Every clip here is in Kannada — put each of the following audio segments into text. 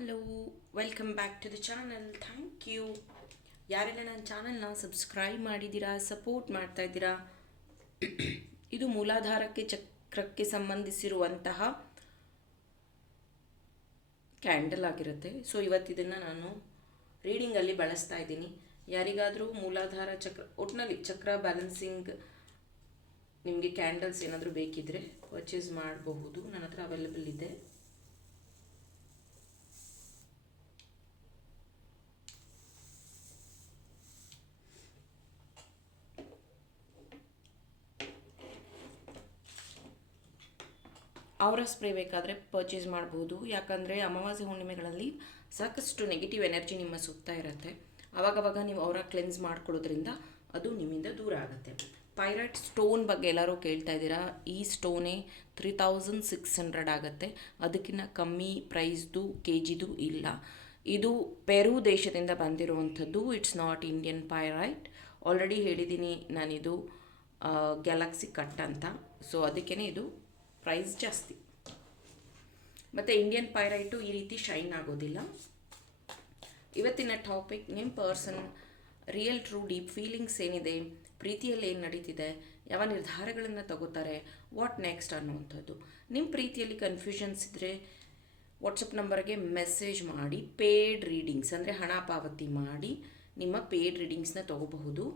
Hello, welcome back to the channel. Thank you. ಯಾರೆಲ್ಲ ನನ್ನ ಚಾನಲ್ನ ಸಬ್ಸ್ಕ್ರೈಬ್ ಮಾಡಿದ್ದೀರಾ, ಸಪೋರ್ಟ್ ಮಾಡ್ತಾ ಇದ್ದೀರಾ. ಇದು ಮೂಲಾಧಾರಕ್ಕೆ ಚಕ್ರಕ್ಕೆ ಸಂಬಂಧಿಸಿರುವಂತಹ ಕ್ಯಾಂಡಲ್ ಆಗಿರುತ್ತೆ. ಸೊ ಇವತ್ತಿದನ್ನು ನಾನು ರೀಡಿಂಗಲ್ಲಿ ಬಳಸ್ತಾ ಇದ್ದೀನಿ. ಯಾರಿಗಾದರೂ ಮೂಲಾಧಾರ ಚಕ್ರ, ಒಟ್ಟಿನಲ್ಲಿ ಚಕ್ರ ಬ್ಯಾಲೆನ್ಸಿಂಗ್ ನಿಮಗೆ ಕ್ಯಾಂಡಲ್ಸ್ ಏನಾದರೂ ಬೇಕಿದ್ದರೆ ಪರ್ಚೇಸ್ ಮಾಡಬಹುದು. ನನ್ನ ಹತ್ರ ಅವೈಲೇಬಲ್ ಇದೆ. ಅವರ ಸ್ಪ್ರೇ ಬೇಕಾದರೆ ಪರ್ಚೇಸ್ ಮಾಡ್ಬೋದು. ಯಾಕಂದರೆ ಅಮಾವಾಸ್ಯೆ ಹುಣ್ಣಿಮೆಗಳಲ್ಲಿ ಸಾಕಷ್ಟು ನೆಗೆಟಿವ್ ಎನರ್ಜಿ ನಿಮ್ಮ ಸುತ್ತ ಇರುತ್ತೆ. ಆವಾಗವಾಗ ನೀವು ಅವರ ಕ್ಲೆನ್ಸ್ ಮಾಡ್ಕೊಳ್ಳೋದ್ರಿಂದ ಅದು ನಿಮ್ಮಿಂದ ದೂರ ಆಗುತ್ತೆ. ಪೈರೈಟ್ ಸ್ಟೋನ್ ಬಗ್ಗೆ ಎಲ್ಲರೂ ಕೇಳ್ತಾ ಇದ್ದೀರಾ. ಈ ಸ್ಟೋನೇ 3600 ಆಗುತ್ತೆ. ಅದಕ್ಕಿಂತ ಕಮ್ಮಿ ಪ್ರೈಸ್ದು ಜಿದು ಇಲ್ಲ. ಇದು ಪೆರು ದೇಶದಿಂದ ಬಂದಿರುವಂಥದ್ದು. It's not Indian pyrite. Already ಹೇಳಿದ್ದೀನಿ ನಾನಿದು ಗ್ಯಾಲಕ್ಸಿ ಕಟ್ ಅಂತ. ಸೊ ಅದಕ್ಕೇ ಇದು ಪ್ರೈಸ್ ಜಾಸ್ತಿ. ಮತ್ತು ಇಂಡಿಯನ್ ಪೈರೈಟು ಈ ರೀತಿ ಶೈನ್ ಆಗೋದಿಲ್ಲ. ಇವತ್ತಿನ ಟಾಪಿಕ್ ನಿಮ್ಮ person real true deep feelings ಏನಿದೆ, ಪ್ರೀತಿಯಲ್ಲಿ ಏನು ನಡೀತಿದೆ, ಯಾವ ನಿರ್ಧಾರಗಳನ್ನು ತಗೋತಾರೆ, ವಾಟ್ ನೆಕ್ಸ್ಟ್ ಅನ್ನುವಂಥದ್ದು. ನಿಮ್ಮ ಪ್ರೀತಿಯಲ್ಲಿ ಕನ್ಫ್ಯೂಷನ್ಸ್ ಇದ್ದರೆ ವಾಟ್ಸಪ್ ನಂಬರ್ಗೆ ಮೆಸೇಜ್ ಮಾಡಿ ಪೇಯ್ಡ್ ರೀಡಿಂಗ್ಸ್ ಅಂದರೆ ಹಣ ಪಾವತಿ ಮಾಡಿ ನಿಮ್ಮ ಪೇಯ್ಡ್ ರೀಡಿಂಗ್ಸ್ನ ತಗೋಬಹುದು.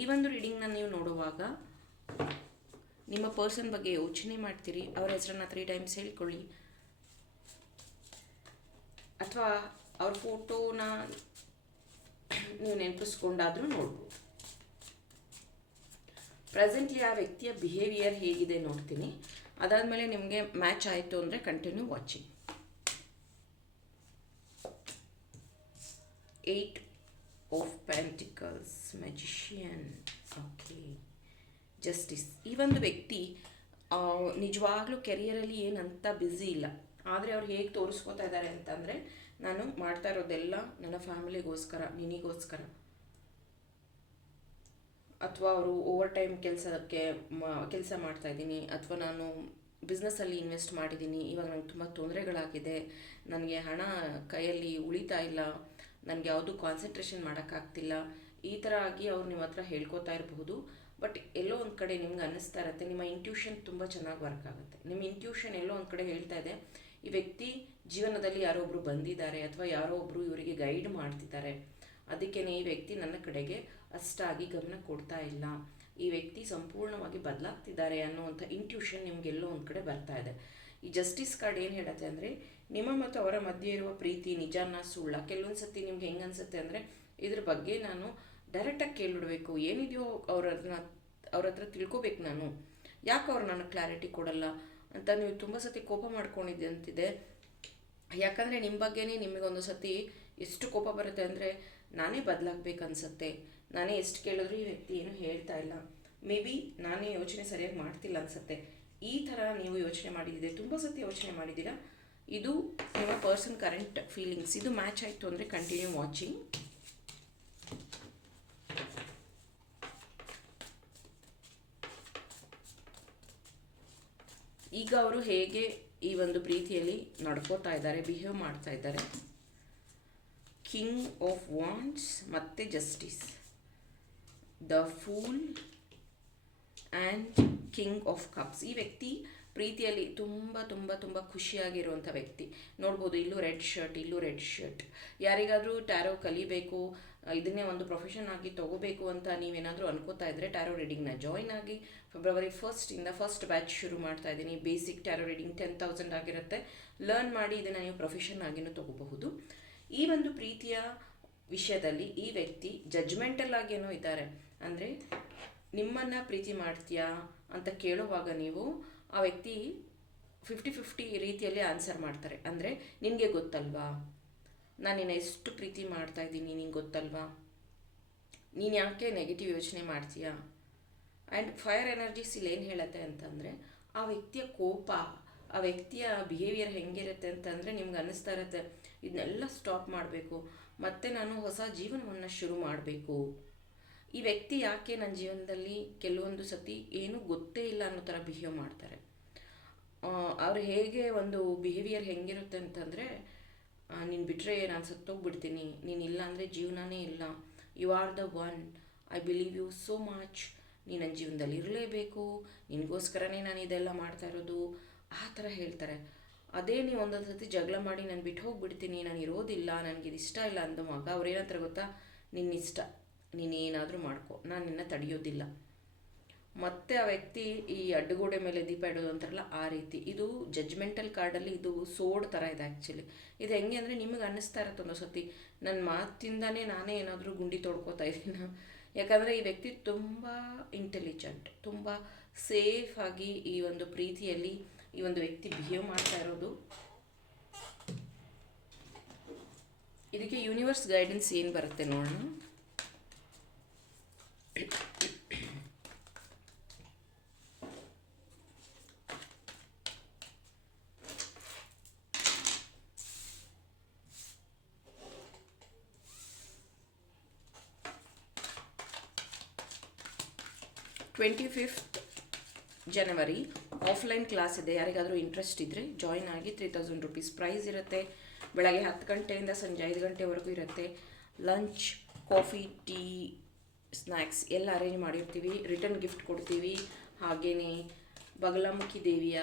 ಈ ಒಂದು ರೀಡಿಂಗ್ನ ನೀವು ನೋಡುವಾಗ ನಿಮ್ಮ ಪರ್ಸನ್ ಬಗ್ಗೆ ಯೋಚನೆ ಮಾಡ್ತೀರಿ. ಅವರ ಹೆಸರನ್ನು 3 ಟೈಮ್ಸ್ ಹೇಳ್ಕೊಳ್ಳಿ, ಅಥವಾ ಅವ್ರ ಫೋಟೋನ ನೀವು ನೆನಪಿಸ್ಕೊಂಡಾದರೂ ನೋಡ್ಬೋದು. ಪ್ರೆಸೆಂಟ್ಲಿ ಆ ವ್ಯಕ್ತಿಯ ಬಿಹೇವಿಯರ್ ಹೇಗಿದೆ ನೋಡ್ತೀನಿ. ಅದಾದಮೇಲೆ ನಿಮಗೆ ಮ್ಯಾಚ್ ಆಯಿತು ಅಂದರೆ continue watching. 8 of pentacles, magician, okay, justice. ಈ ಒಂದು ವ್ಯಕ್ತಿ ನಿಜವಾಗ್ಲೂ ಕೆರಿಯರಲ್ಲಿ ಏನಂತ ಬ್ಯುಸಿ ಇಲ್ಲ. ಆದರೆ ಅವ್ರು ಹೇಗೆ ತೋರಿಸ್ಕೋತಾ ಇದ್ದಾರೆ ಅಂತಂದರೆ, ನಾನು ಮಾಡ್ತಾ ಇರೋದೆಲ್ಲ ನನ್ನ ಫ್ಯಾಮಿಲಿಗೋಸ್ಕರ, ನಿನಗೋಸ್ಕರ. ಅಥವಾ ಅವರು ಓವರ್ ಟೈಮ್ ಕೆಲಸ ಮಾಡ್ತಾ ಇದ್ದೀನಿ, ಅಥವಾ ನಾನು ಬಿಸ್ನೆಸ್ಸಲ್ಲಿ ಇನ್ವೆಸ್ಟ್ ಮಾಡಿದ್ದೀನಿ, ಇವಾಗ ನನಗೆ ತುಂಬ ತೊಂದರೆಗಳಾಗಿದೆ, ನನಗೆ ಹಣ ಕೈಯಲ್ಲಿ ಉಳಿತಾ ಇಲ್ಲ, ನನಗೆ ಯಾವುದು ಕಾನ್ಸಂಟ್ರೇಷನ್ ಮಾಡೋಕ್ಕಾಗ್ತಿಲ್ಲ, ಈ ಥರ ಆಗಿ ಅವ್ರು ನಿಮ್ಮ ಹತ್ರ ಹೇಳ್ಕೊತಾ ಇರಬಹುದು. ಬಟ್ ಎಲ್ಲೋ ಒಂದು ಕಡೆ ನಿಮ್ಗೆ ಅನ್ನಿಸ್ತಾ ಇರುತ್ತೆ, ನಿಮ್ಮ ಇಂಟ್ಯೂಷನ್ ತುಂಬ ಚೆನ್ನಾಗಿ ವರ್ಕ್ ಆಗುತ್ತೆ. ನಿಮ್ಮ ಇಂಟ್ಯೂಷನ್ ಎಲ್ಲೋ ಒಂದು ಕಡೆ ಹೇಳ್ತಾ ಇದೆ, ಈ ವ್ಯಕ್ತಿ ಜೀವನದಲ್ಲಿ ಯಾರೋ ಒಬ್ಬರು ಬಂದಿದ್ದಾರೆ, ಅಥವಾ ಯಾರೋ ಒಬ್ಬರು ಇವರಿಗೆ ಗೈಡ್ ಮಾಡ್ತಿದ್ದಾರೆ. ಅದಕ್ಕೇ ಈ ವ್ಯಕ್ತಿ ನನ್ನ ಕಡೆಗೆ ಅಷ್ಟಾಗಿ ಗಮನ ಕೊಡ್ತಾ ಇಲ್ಲ, ಈ ವ್ಯಕ್ತಿ ಸಂಪೂರ್ಣವಾಗಿ ಬದಲಾಗ್ತಿದ್ದಾರೆ ಅನ್ನೋವಂಥ ಇಂಟ್ಯೂಷನ್ ನಿಮಗೆಲ್ಲೋ ಒಂದು ಕಡೆ ಬರ್ತಾ ಇದೆ. ಈ ಜಸ್ಟಿಸ್ ಕಾರ್ಡ್ ಏನು ಹೇಳುತ್ತೆ ಅಂದರೆ, ನಿಮ್ಮ ಮತ್ತು ಅವರ ಮಧ್ಯೆ ಇರುವ ಪ್ರೀತಿ ನಿಜಾನ ಸುಳ್ಳ. ಕೆಲವೊಂದು ಸತಿ ನಿಮ್ಗೆ ಹೆಂಗೆ ಅನಿಸುತ್ತೆ ಅಂದರೆ, ಇದ್ರ ಬಗ್ಗೆ ನಾನು ಡೈರೆಕ್ಟಾಗಿ ಕೇಳಿಬಿಡ್ಬೇಕು, ಏನಿದೆಯೋ ಅವ್ರ ಹತ್ರ ತಿಳ್ಕೊಬೇಕು, ನಾನು ಯಾಕೆ ಅವ್ರು ನನಗೆ ಕ್ಲಾರಿಟಿ ಕೊಡಲ್ಲ ಅಂತ ನೀವು ತುಂಬ ಸತಿ ಕೋಪ ಮಾಡ್ಕೊಂಡಿದ್ದೆ ಅಂತಿದೆ. ಯಾಕಂದರೆ ನಿಮ್ಮ ಬಗ್ಗೆನೇ ನಿಮಗೊಂದು ಸತಿ ಎಷ್ಟು ಕೋಪ ಬರುತ್ತೆ ಅಂದರೆ, ನಾನೇ ಬದಲಾಗಬೇಕನ್ಸುತ್ತೆ, ನಾನೇ ಎಷ್ಟು ಕೇಳಿದ್ರು ಈ ವ್ಯಕ್ತಿ ಏನು ಹೇಳ್ತಾ ಇಲ್ಲ, ಮೇ ಬಿ ನಾನೇ ಯೋಚನೆ ಸರಿಯಾಗಿ ಮಾಡ್ತಿಲ್ಲ ಅನಿಸುತ್ತೆ. ಈ ಥರ ನೀವು ಯೋಚನೆ ಮಾಡಿದ್ದೆ, ತುಂಬ ಸತಿ ಯೋಚನೆ ಮಾಡಿದ್ದೀರಾ. ಇದು ನಿಮ್ಮ ಪರ್ಸನ್ ಕರೆಂಟ್ ಫೀಲಿಂಗ್ಸ್. ಇದು ಮ್ಯಾಚ್ ಆಯಿತು ಅಂದರೆ ಕಂಟಿನ್ಯೂ ವಾಚಿಂಗ್. ಈಗ ಅವರು ಹೇಗೆ ಈ ಒಂದು ಪ್ರೀತಿಯಲ್ಲಿ ನಡ್ಕೋತಾ ಇದ್ದಾರೆ, ಬಿಹೇವ್ ಮಾಡ್ತಾ ಇದ್ದಾರೆ. ಕಿಂಗ್ ಆಫ್ ವಾಂಡ್ಸ್ ಮತ್ತು justice, the pool and king of cups. ಈ ವ್ಯಕ್ತಿ ಪ್ರೀತಿಯಲ್ಲಿ ತುಂಬ ತುಂಬ ತುಂಬ ಖುಷಿಯಾಗಿರುವಂಥ ವ್ಯಕ್ತಿ ನೋಡ್ಬೋದು. ಇಲ್ಲೂ ರೆಡ್ ಶರ್ಟ್, ಇಲ್ಲೂ ರೆಡ್ ಶರ್ಟ್. ಯಾರಿಗಾದರೂ ಟ್ಯಾರೋ ಕಲಿಬೇಕು, ಇದನ್ನೇ ಒಂದು ಪ್ರೊಫೆಷನ್ ಆಗಿ ತೊಗೋಬೇಕು ಅಂತ ನೀವೇನಾದರೂ ಅನ್ಕೋತಾ ಇದ್ದರೆ, ಟ್ಯಾರೋ ರೀಡಿಂಗ್ನ ಜಾಯ್ನ್ ಆಗಿ. ಫೆಬ್ರವರಿ 1 ಫಸ್ಟ್ ಬ್ಯಾಚ್ ಶುರು ಮಾಡ್ತಾ ಇದ್ದೀನಿ. ಬೇಸಿಕ್ ಟ್ಯಾರೋ ರೀಡಿಂಗ್ 10,000 ಆಗಿರುತ್ತೆ. ಲರ್ನ್ ಮಾಡಿ ಇದನ್ನು ನೀವು ಪ್ರೊಫೆಷನ್ ಆಗಿನೂ ತೊಗೋಬಹುದು. ಈ ಒಂದು ಪ್ರೀತಿಯ ವಿಷಯದಲ್ಲಿ ಈ ವ್ಯಕ್ತಿ ಜಡ್ಜ್ಮೆಂಟಲ್ ಆಗೇನೋ ಇದ್ದಾರೆ. ಅಂದರೆ ನಿಮ್ಮನ್ನು ಪ್ರೀತಿ ಮಾಡ್ತೀಯಾ ಅಂತ ಕೇಳುವಾಗ ನೀವು ಆ ವ್ಯಕ್ತಿ 50-50 ರೀತಿಯಲ್ಲಿ ಆನ್ಸರ್ ಮಾಡ್ತಾರೆ. ಅಂದರೆ ನಿನಗೆ ಗೊತ್ತಲ್ವಾ, ನಾನು ನಿನ್ನ ಎಷ್ಟು ಪ್ರೀತಿ ಮಾಡ್ತಾ ಇದ್ದೀನಿ, ನಿಂಗೆ ಗೊತ್ತಲ್ವಾ, ನೀನು ಯಾಕೆ ನೆಗೆಟಿವ್ ಯೋಚನೆ ಮಾಡ್ತೀಯಾ. ಆ್ಯಂಡ್ ಫೈರ್ ಎನರ್ಜೀಸ್ ಇಲ್ಲಿ ಏನು ಹೇಳುತ್ತೆ ಅಂತಂದರೆ, ಆ ವ್ಯಕ್ತಿಯ ಕೋಪ, ಆ ವ್ಯಕ್ತಿಯ ಬಿಹೇವಿಯರ್ ಹೆಂಗಿರುತ್ತೆ ಅಂತಂದರೆ, ನಿಮ್ಗೆ ಅನ್ನಿಸ್ತಾ ಇರುತ್ತೆ ಇದನ್ನೆಲ್ಲ ಸ್ಟಾಪ್ ಮಾಡಬೇಕು, ಮತ್ತು ನಾನು ಹೊಸ ಜೀವನವನ್ನು ಶುರು ಮಾಡಬೇಕು. ಈ ವ್ಯಕ್ತಿ ಯಾಕೆ ನನ್ನ ಜೀವನದಲ್ಲಿ ಕೆಲವೊಂದು ಸತಿ ಏನೂ ಗೊತ್ತೇ ಇಲ್ಲ ಅನ್ನೋ ಥರ ಬಿಹೇವ್ ಮಾಡ್ತಾರೆ. ಅವ್ರು ಹೇಗೆ ಒಂದು ಬಿಹೇವಿಯರ್ ಹೆಂಗಿರುತ್ತೆ ಅಂತಂದರೆ, ನೀನು ಬಿಟ್ಟರೆ ನಾನು ಸತ್ತೋಗ್ಬಿಡ್ತೀನಿ, ನೀನಿಲ್ಲ ಅಂದರೆ ಜೀವನನೇ ಇಲ್ಲ, you are the one, I believe you so much, ನೀನು ನನ್ನ ಜೀವನದಲ್ಲಿ ಇರಲೇಬೇಕು, ನಿನಗೋಸ್ಕರನೇ ನಾನು ಇದೆಲ್ಲ ಮಾಡ್ತಾ ಇರೋದು, ಆ ಥರ ಹೇಳ್ತಾರೆ. ಅದೇ ನೀವು ಒಂದೊಂದು ಸತಿ ಜಗಳ ಮಾಡಿ ನಾನು ಬಿಟ್ಟು ಹೋಗ್ಬಿಡ್ತೀನಿ, ನಾನು ಇರೋದಿಲ್ಲ, ನನಗಿದು ಇಷ್ಟ ಇಲ್ಲ ಅಂದವಾಗ ಅವ್ರು ಏನಂತಾರೆ ಗೊತ್ತಾ, ನಿನ್ನಿಷ್ಟ, ನೀನೇನಾದರೂ ಮಾಡ್ಕೊ, ನಾನು ನಿನ್ನ ತಡೆಯೋದಿಲ್ಲ. ಮತ್ತೆ ಆ ವ್ಯಕ್ತಿ ಈ ಅಡ್ಡಗೋಡೆ ಮೇಲೆ ದೀಪ ಇಡೋದು ಅಂತಾರಲ್ಲ ಆ ರೀತಿ. ಇದು ಜಡ್ಜ್ಮೆಂಟಲ್ ಕಾರ್ಡಲ್ಲಿ ಇದು ಸೋಡ್ ಥರ ಇದೆ ಆ್ಯಕ್ಚುಲಿ. ಇದು ಹೆಂಗೆ ಅಂದರೆ ನಿಮಗೆ ಅನ್ನಿಸ್ತಾ ಇರುತ್ತೆ ಒಂದು ಸತಿ ನನ್ನ ಮಾತಿಂದನೇ ನಾನೇ ಏನಾದರೂ ಗುಂಡಿ ತೊಡ್ಕೋತಾ ಇದ್ದೀನಿ. ಯಾಕಂದರೆ ಈ ವ್ಯಕ್ತಿ ತುಂಬ ಇಂಟೆಲಿಜೆಂಟ್, ತುಂಬ ಸೇಫಾಗಿ ಈ ಒಂದು ಪ್ರೀತಿಯಲ್ಲಿ ಈ ಒಂದು ವ್ಯಕ್ತಿ ಬಿಹೇವ್ ಮಾಡ್ತಾ ಇರೋದು. ಇದಕ್ಕೆ ಯೂನಿವರ್ಸ್ ಗೈಡೆನ್ಸ್ ಏನು ಬರುತ್ತೆ ನೋಡೋಣ. January 25 ಆಫ್ಲೈನ್ ಕ್ಲಾಸ್ ಇದೆ. ಯಾರಿಗಾದರೂ ಇಂಟ್ರೆಸ್ಟ್ ಇದ್ದರೆ ಜಾಯ್ನ್ ಆಗಿ. 3000 ರೂಪೀಸ್ ಪ್ರೈಸ್ ಇರುತ್ತೆ. ಬೆಳಗ್ಗೆ 10 ಗಂಟೆಯಿಂದ ಸಂಜೆ 5 ಗಂಟೆವರೆಗೂ ಇರುತ್ತೆ. ಲಂಚ್, ಕಾಫಿ, ಟೀ, ಸ್ನ್ಯಾಕ್ಸ್ ಎಲ್ಲ ಅರೇಂಜ್ ಮಾಡಿರ್ತೀವಿ. ರಿಟರ್ನ್ ಗಿಫ್ಟ್ ಕೊಡ್ತೀವಿ. ಹಾಗೆಯೇ ಬಗಲಾಮುಖಿ ದೇವಿಯ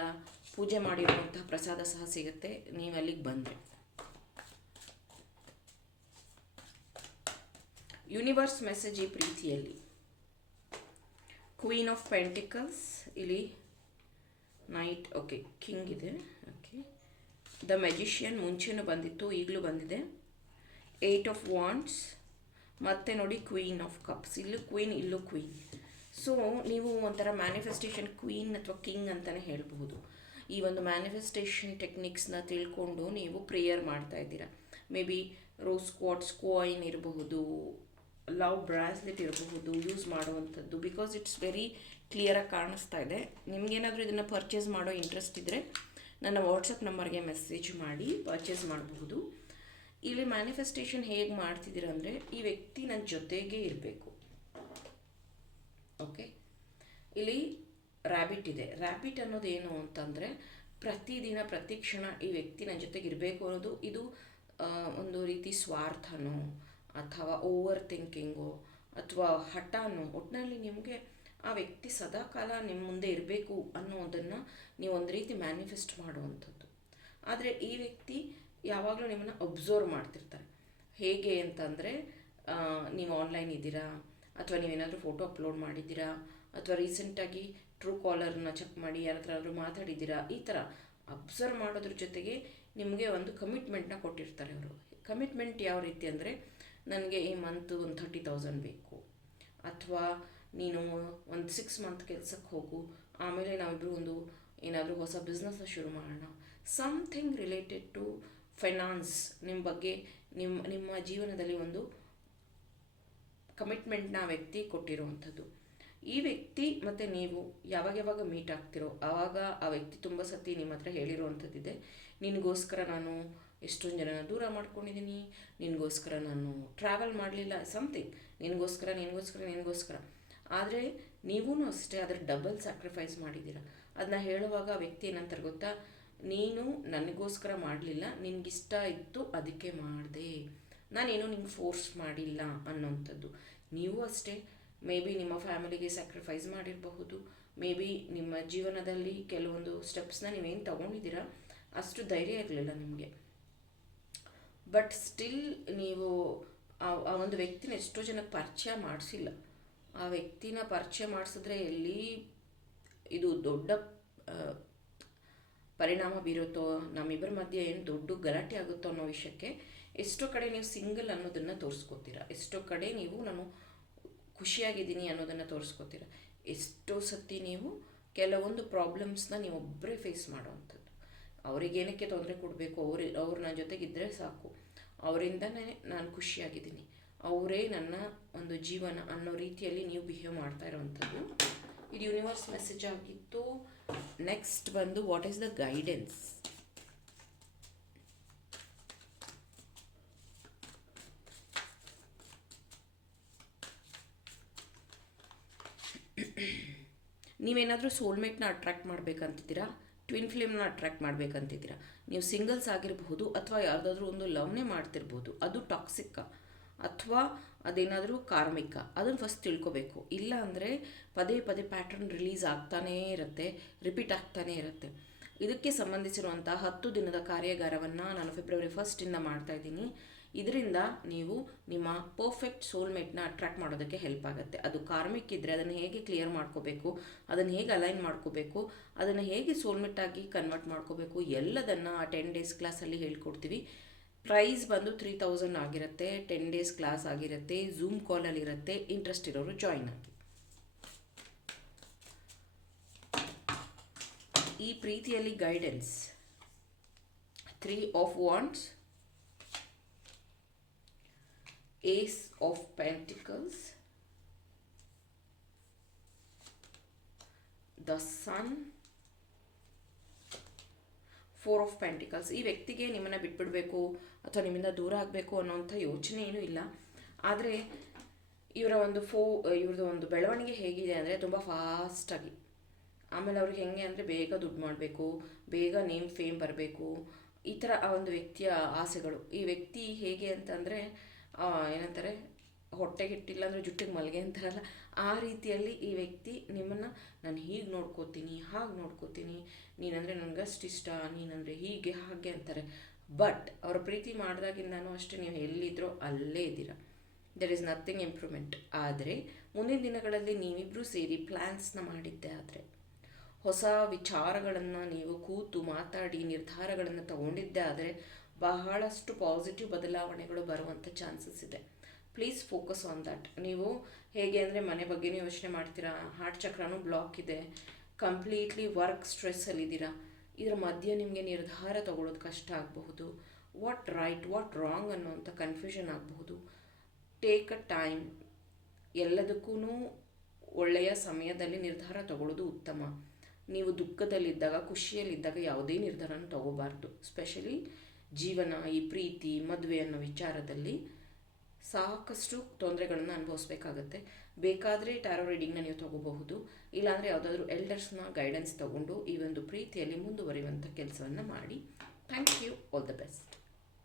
ಪೂಜೆ ಮಾಡಿರುವಂತಹ ಪ್ರಸಾದ ಸಹ ಸಿಗುತ್ತೆ ನೀವು ಅಲ್ಲಿಗೆ ಬಂದರೆ. ಯೂನಿವರ್ಸ್ ಮೆಸೇಜ್ ಈ ಪ್ರೀತಿಯಲ್ಲಿ ಕ್ವೀನ್ ಆಫ್ ಪೆಂಟಿಕಲ್ಸ್, ಇಲ್ಲಿ ನೈಟ್, ಓಕೆ, ಕಿಂಗ್ ಇದೆ, ಓಕೆ. ದ ಮ್ಯಾಜಿಷಿಯನ್ ಮುಂಚೆನೂ ಬಂದಿತ್ತು, ಈಗಲೂ ಬಂದಿದೆ. 8 ಆಫ್ ವಾಂಡ್ಸ್, ಮತ್ತು ನೋಡಿ ಕ್ವೀನ್ ಆಫ್ ಕಪ್ಸ್, ಇಲ್ಲೂ ಕ್ವೀನ್, ಇಲ್ಲೂ ಕ್ವೀನ್. ಸೊ ನೀವು ಒಂಥರ ಮ್ಯಾನಿಫೆಸ್ಟೇಷನ್ ಕ್ವೀನ್ ಅಥವಾ ಕಿಂಗ್ ಅಂತಲೇ ಹೇಳ್ಬೋದು. ಈ ಒಂದು ಮ್ಯಾನಿಫೆಸ್ಟೇಷನ್ ಟೆಕ್ನಿಕ್ಸ್ನ ತಿಳ್ಕೊಂಡು ನೀವು ಪ್ರೇಯರ್ ಮಾಡ್ತಾ ಇದ್ದೀರಾ. May be rose quartz coin ಇರಬಹುದು, ಲವ್ ಬ್ರಾಸ್ಲೆಟ್ ಇರಬಹುದು ಯೂಸ್ ಮಾಡುವಂಥದ್ದು. ಬಿಕಾಸ್ ಇಟ್ಸ್ ವೆರಿ ಕ್ಲಿಯರಾಗಿ ಕಾಣಿಸ್ತಾ ಇದೆ. ನಿಮಗೇನಾದರೂ ಇದನ್ನು ಪರ್ಚೇಸ್ ಮಾಡೋ ಇಂಟ್ರೆಸ್ಟ್ ಇದ್ದರೆ ನನ್ನ ವಾಟ್ಸಪ್ ನಂಬರ್ಗೆ ಮೆಸೇಜ್ ಮಾಡಿ ಪರ್ಚೇಸ್ ಮಾಡಬಹುದು. ಇಲ್ಲಿ ಮ್ಯಾನಿಫೆಸ್ಟೇಷನ್ ಹೇಗೆ ಮಾಡ್ತಿದ್ದೀರ ಅಂದರೆ, ಈ ವ್ಯಕ್ತಿ ನನ್ನ ಜೊತೆಗೇ ಇರಬೇಕು. ಓಕೆ, ಇಲ್ಲಿ ರ್ಯಾಬಿಟ್ ಇದೆ. ರ್ಯಾಬಿಟ್ ಅನ್ನೋದು ಏನು ಅಂತಂದರೆ, ಪ್ರತಿದಿನ ಪ್ರತಿ ಕ್ಷಣ ಈ ವ್ಯಕ್ತಿ ನನ್ನ ಜೊತೆಗೆ ಇರಬೇಕು ಅನ್ನೋದು. ಇದು ಒಂದು ರೀತಿ ಸ್ವಾರ್ಥನೋ ಅಥವಾ ಓವರ್ ಥಿಂಕಿಂಗು ಅಥವಾ ಹಠನೋ, ಒಟ್ಟಿನಲ್ಲಿ ನಿಮಗೆ ಆ ವ್ಯಕ್ತಿ ಸದಾಕಾಲ ನಿಮ್ಮ ಮುಂದೆ ಇರಬೇಕು ಅನ್ನೋದನ್ನು ನೀವು ಒಂದು ರೀತಿ ಮ್ಯಾನಿಫೆಸ್ಟ್ ಮಾಡುವಂಥದ್ದು. ಆದರೆ ಈ ವ್ಯಕ್ತಿ ಯಾವಾಗಲೂ ನಿಮ್ಮನ್ನು ಅಬ್ಸರ್ವ್ ಮಾಡ್ತಿರ್ತಾರೆ. ಹೇಗೆ ಅಂತಂದರೆ, ನೀವು ಆನ್ಲೈನ್ ಇದ್ದೀರಾ, ಅಥವಾ ನೀವೇನಾದರೂ ಫೋಟೋ ಅಪ್ಲೋಡ್ ಮಾಡಿದ್ದೀರಾ, ಅಥವಾ ರೀಸೆಂಟಾಗಿ ಟ್ರೂ ಕಾಲರ್ನ ಚೆಕ್ ಮಾಡಿ ಯಾರ ಹತ್ರ ಆದರೂ ಮಾತಾಡಿದ್ದೀರಾ, ಈ ಥರ ಅಬ್ಸರ್ವ್ ಮಾಡೋದ್ರ ಜೊತೆಗೆ ನಿಮಗೆ ಒಂದು ಕಮಿಟ್ಮೆಂಟ್ನ ಕೊಟ್ಟಿರ್ತಾರೆ ಅವರು. ಕಮಿಟ್ಮೆಂಟ್ ಯಾವ ರೀತಿ ಅಂದರೆ, ನನಗೆ ಈ ಮಂತು ಒಂದು 30,000 ಬೇಕು, ಅಥವಾ ನೀನು ಒಂದು 6 ಮಂತ್ ಕೆಲಸಕ್ಕೆ ಹೋಗು, ಆಮೇಲೆ ನಾವಿಬ್ಬರು ಒಂದು ಏನಾದರೂ ಹೊಸ ಬಿಸ್ನೆಸ್ನ ಶುರು ಮಾಡೋಣ. ಸಮಥಿಂಗ್ ರಿಲೇಟೆಡ್ ಟು ಫೈನಾನ್ಸ್, ನಿಮ್ಮ ಬಗ್ಗೆ ನಿಮ್ಮ ಜೀವನದಲ್ಲಿ ಒಂದು ಕಮಿಟ್ಮೆಂಟ್ನ ಆ ವ್ಯಕ್ತಿ ಕೊಟ್ಟಿರುವಂಥದ್ದು. ಈ ವ್ಯಕ್ತಿ ಮತ್ತು ನೀವು ಯಾವಾಗ ಮೀಟ್ ಆಗ್ತಿರೋ ಆವಾಗ ಆ ವ್ಯಕ್ತಿ ತುಂಬ ಸತಿ ನಿಮ್ಮ ಹತ್ರ ಹೇಳಿರುವಂಥದ್ದಿದೆ, ನಿನಗೋಸ್ಕರ ನಾನು ಎಷ್ಟೊಂದು ಜನನ ದೂರ ಮಾಡ್ಕೊಂಡಿದ್ದೀನಿ, ನಿನಗೋಸ್ಕರ ನಾನು ಟ್ರಾವೆಲ್ ಮಾಡಲಿಲ್ಲ, ಸಮಥಿಂಗ್, ನಿನಗೋಸ್ಕರ. ಆದರೆ ನೀವೂ ಅಷ್ಟೇ ಅದರ ಡಬಲ್ ಸ್ಯಾಕ್ರಿಫೈಸ್ ಮಾಡಿದ್ದೀರ. ಅದನ್ನ ಹೇಳುವಾಗ ಆ ವ್ಯಕ್ತಿ ಏನಂತಾರೆ ಗೊತ್ತಾ, ನೀನು ನನಗೋಸ್ಕರ ಮಾಡಲಿಲ್ಲ, ನಿನಗಿಷ್ಟ ಇತ್ತು ಅದಕ್ಕೆ ಮಾಡಿದೆ, ನಾನೇನು ನಿಂಗೆ ಫೋರ್ಸ್ ಮಾಡಿಲ್ಲ ಅನ್ನೋಂಥದ್ದು. ನೀವು ಅಷ್ಟೇ ಮೇ ಬಿ ನಿಮ್ಮ ಫ್ಯಾಮಿಲಿಗೆ ಸ್ಯಾಕ್ರಿಫೈಸ್ ಮಾಡಿರಬಹುದು. ಮೇ ಬಿ ನಿಮ್ಮ ಜೀವನದಲ್ಲಿ ಕೆಲವೊಂದು ಸ್ಟೆಪ್ಸ್ನ ನೀವೇನು ತೊಗೊಂಡಿದ್ದೀರಾ ಅಷ್ಟು ಧೈರ್ಯ ಇರಲಿಲ್ಲ ನಿಮಗೆ. ಬಟ್ ಸ್ಟಿಲ್ ನೀವು ಆ ಒಂದು ವ್ಯಕ್ತಿನ ಎಷ್ಟೋ ಜನಕ್ಕೆ ಪರಿಚಯ ಮಾಡಿಸಿಲ್ಲ. ಆ ವ್ಯಕ್ತಿನ ಪರಿಚಯ ಮಾಡಿಸಿದ್ರೆ ಎಲ್ಲಿ ಇದು ದೊಡ್ಡ ಪರಿಣಾಮ ಬೀರುತ್ತೋ, ನಮ್ಮಿಬ್ಬರ ಮಧ್ಯೆ ಏನು ದೊಡ್ಡ ಗಲಾಟೆ ಆಗುತ್ತೋ ಅನ್ನೋ ವಿಷಯಕ್ಕೆ ಎಷ್ಟೋ ಕಡೆ ನೀವು ಸಿಂಗಲ್ ಅನ್ನೋದನ್ನು ತೋರಿಸ್ಕೊತೀರ, ಎಷ್ಟೋ ಕಡೆ ನೀವು ನಾನು ಖುಷಿಯಾಗಿದ್ದೀನಿ ಅನ್ನೋದನ್ನು ತೋರಿಸ್ಕೊತೀರ. ಎಷ್ಟೋ ಸತಿ ನೀವು ಕೆಲವೊಂದು ಪ್ರಾಬ್ಲಮ್ಸ್ನ ನೀವು ಒಬ್ಬರೇ ಫೇಸ್ ಮಾಡೋವಂಥದ್ದು. ಅವರಿಗೇನಕ್ಕೆ ತೊಂದರೆ ಕೊಡಬೇಕು, ಅವ್ರು ನನ್ನ ಜೊತೆಗಿದ್ದರೆ ಸಾಕು, ಅವರಿಂದನೇ ನಾನು ಖುಷಿಯಾಗಿದ್ದೀನಿ, ಅವರೇ ನನ್ನ ಒಂದು ಜೀವನ ಅನ್ನೋ ರೀತಿಯಲ್ಲಿ ನೀವು ಬಿಹೇವ್ ಮಾಡ್ತಾ ಇರೋವಂಥದ್ದು. ಇದು ಯೂನಿವರ್ಸ್ ಮೆಸೇಜ್ ಆಗಿತ್ತು. ನೆಕ್ಸ್ಟ್ ಬಂದು ವಾಟ್ ಈಸ್ ದ ಗೈಡೆನ್ಸ್. ನೀವೇನಾದರೂ ಸೋಲ್ಮೇಟ್ನ ಅಟ್ರ್ಯಾಕ್ಟ್ ಮಾಡಬೇಕಂತಿದ್ದೀರಾ, ಟ್ವಿನ್ ಫ್ಲೇಮ್ನ ಅಟ್ರ್ಯಾಕ್ಟ್ ಮಾಡಬೇಕಂತಿದ್ದೀರಾ. ನೀವು ಸಿಂಗಲ್ಸ್ ಆಗಿರಬಹುದು ಅಥವಾ ಯಾವುದಾದ್ರೂ ಒಂದು ಲವ್ನೇ ಮಾಡ್ತಿರ್ಬೋದು. ಅದು ಟಾಕ್ಸಿಕ್ಕ ಅಥವಾ ಅದೇನಾದರೂ ಕಾರ್ಮಿಕ, ಅದನ್ನು ಫಸ್ಟ್ ತಿಳ್ಕೊಬೇಕು. ಇಲ್ಲ ಅಂದರೆ ಪದೇ ಪದೇ ಪ್ಯಾಟ್ರನ್ ರಿಲೀಸ್ ಆಗ್ತಾನೇ ಇರುತ್ತೆ, ರಿಪೀಟ್ ಆಗ್ತಾನೇ ಇರುತ್ತೆ. ಇದಕ್ಕೆ ಸಂಬಂಧಿಸಿರುವಂಥ 10 ದಿನದ ಕಾರ್ಯಾಗಾರವನ್ನು ನಾನು ಫೆಬ್ರವರಿ 1 ಮಾಡ್ತಾ ಇದ್ದೀನಿ. ಇದರಿಂದ ನೀವು ನಿಮ್ಮ ಪರ್ಫೆಕ್ಟ್ ಸೋಲ್ಮೇಟ್ನ ಅಟ್ರ್ಯಾಕ್ಟ್ ಮಾಡೋದಕ್ಕೆ ಹೆಲ್ಪ್ ಆಗುತ್ತೆ. ಅದು ಕಾರ್ಮಿಕ್ ಇದ್ದರೆ ಅದನ್ನು ಹೇಗೆ ಕ್ಲಿಯರ್ ಮಾಡ್ಕೋಬೇಕು, ಅದನ್ನು ಹೇಗೆ ಅಲೈನ್ ಮಾಡ್ಕೋಬೇಕು, ಅದನ್ನು ಹೇಗೆ ಸೋಲ್ಮೇಟ್ ಆಗಿ ಕನ್ವರ್ಟ್ ಮಾಡ್ಕೋಬೇಕು, ಎಲ್ಲದನ್ನು ಆ 10 ಡೇಸ್ ಕ್ಲಾಸಲ್ಲಿ ಹೇಳ್ಕೊಡ್ತೀವಿ. ಪ್ರೈಸ್ ಬಂದು 3000 ಆಗಿರುತ್ತೆ. 10 ಡೇಸ್ ಕ್ಲಾಸ್ ಆಗಿರುತ್ತೆ, ಝೂಮ್ ಕಾಲಲ್ಲಿ ಇರುತ್ತೆ. ಇಂಟ್ರೆಸ್ಟ್ ಇರೋರು ಜಾಯಿನ್ ಆಗಿ. ಈ ಪ್ರೀತಿಯಲ್ಲಿ guidance 3 of wands, ace of pentacles, the sun, 4 of pentacles. ಈ ವ್ಯಕ್ತಿಗೆ ನಿಮ್ಮನ್ನು ಬಿಟ್ಬಿಡಬೇಕು ಅಥವಾ ನಿಮ್ಮಿಂದ ದೂರ ಆಗಬೇಕು ಅನ್ನೋಂಥ ಯೋಚನೆ ಏನೂ ಇಲ್ಲ. ಆದರೆ ಇವ್ರದ್ದು ಒಂದು ಬೆಳವಣಿಗೆ ಹೇಗಿದೆ ಅಂದರೆ ತುಂಬ ಫಾಸ್ಟಾಗಿ. ಆಮೇಲೆ ಅವ್ರಿಗೆ ಹೆಂಗೆ ಅಂದರೆ ಬೇಗ ದುಡ್ಡು ಮಾಡಬೇಕು, ಬೇಗ ನೇಮ್ ಫೇಮ್ ಬರಬೇಕು, ಈ ಥರ ಆ ಒಂದು ವ್ಯಕ್ತಿಯ ಆಸೆಗಳು. ಈ ವ್ಯಕ್ತಿ ಹೇಗೆ ಅಂತಂದರೆ ಏನಂತಾರೆ, ಹೊಟ್ಟೆಗೆ ಹಿಟ್ಟಿಲ್ಲ ಅಂದರೆ ಜುಟ್ಟಿಗೆ ಮಲ್ಗೆ ಅಂತಾರಲ್ಲ, ಆ ರೀತಿಯಲ್ಲಿ ಈ ವ್ಯಕ್ತಿ ನಿಮ್ಮನ್ನು ನಾನು ಹೀಗೆ ನೋಡ್ಕೋತೀನಿ, ಹಾಗೆ ನೋಡ್ಕೋತೀನಿ, ನೀನಂದರೆ ನನಗಷ್ಟು ಇಷ್ಟ, ನೀನಂದರೆ ಹೀಗೆ ಹಾಗೆ ಅಂತಾರೆ. ಬಟ್ ಅವರ ಪ್ರೀತಿ ಮಾಡಿದಾಗಿಂದನೂ ಅಷ್ಟೇ ನೀವು ಎಲ್ಲಿದ್ರೋ ಅಲ್ಲೇ ಇದ್ದೀರಾ. There is nothing improvement. ಆದರೆ ಮುಂದಿನ ದಿನಗಳಲ್ಲಿ ನೀವಿಬ್ಬರೂ ಸೇರಿ ಪ್ಲ್ಯಾನ್ಸ್ನ ಮಾಡಿದ್ದೆ ಆದರೆ, ಹೊಸ ವಿಚಾರಗಳನ್ನು ನೀವು ಕೂತು ಮಾತಾಡಿ ನಿರ್ಧಾರಗಳನ್ನು ತಗೊಂಡಿದ್ದೆ ಆದರೆ ಬಹಳಷ್ಟು ಪಾಸಿಟಿವ್ ಬದಲಾವಣೆಗಳು ಬರುವಂಥ ಚಾನ್ಸಸ್ ಇದೆ. Please focus on that. ನೀವು ಹೇಗೆ ಅಂದರೆ ಮನೆ ಬಗ್ಗೆನೂ ಯೋಚನೆ ಮಾಡ್ತೀರಾ, ಹಾರ್ಟ್ ಚಕ್ರನೂ ಬ್ಲಾಕ್ ಇದೆ, ಕಂಪ್ಲೀಟ್ಲಿ ವರ್ಕ್ ಸ್ಟ್ರೆಸ್ಸಲ್ಲಿದ್ದೀರಾ. ಇದರ ಮಧ್ಯೆ ನಿಮಗೆ ನಿರ್ಧಾರ ತಗೊಳ್ಳೋದು ಕಷ್ಟ ಆಗಬಹುದು. ವಾಟ್ ರೈಟ್ ವಾಟ್ ರಾಂಗ್ ಅನ್ನೋಂಥ ಕನ್ಫ್ಯೂಷನ್ ಆಗಬಹುದು. Take a time. ಎಲ್ಲದಕ್ಕೂ ಒಳ್ಳೆಯ ಸಮಯದಲ್ಲಿ ನಿರ್ಧಾರ ತಗೊಳ್ಳೋದು ಉತ್ತಮ. ನೀವು ದುಃಖದಲ್ಲಿದ್ದಾಗ, ಖುಷಿಯಲ್ಲಿದ್ದಾಗ ಯಾವುದೇ ನಿರ್ಧಾರನ ತಗೋಬಾರ್ದು. ಸ್ಪೆಷಲಿ ಜೀವನ, ಈ ಪ್ರೀತಿ, ಮದುವೆ ಅನ್ನೋ ವಿಚಾರದಲ್ಲಿ ಸಾಕಷ್ಟು ತೊಂದರೆಗಳನ್ನು ಅನುಭವಿಸ್ಬೇಕಾಗತ್ತೆ. ಬೇಕಾದರೆ ಟ್ಯಾರೋ ರೀಡಿಂಗ್ನ ನೀವು ತಗೋಬಹುದು. ಇಲ್ಲಾಂದರೆ ಯಾವುದಾದ್ರೂ ಎಲ್ಡರ್ಸ್ನ ಗೈಡೆನ್ಸ್ ತಗೊಂಡು ಈ ಒಂದು ಪ್ರೀತಿಯಲ್ಲಿ ಮುಂದುವರಿಯುವಂಥ ಕೆಲಸವನ್ನು ಮಾಡಿ. Thank you. All the best.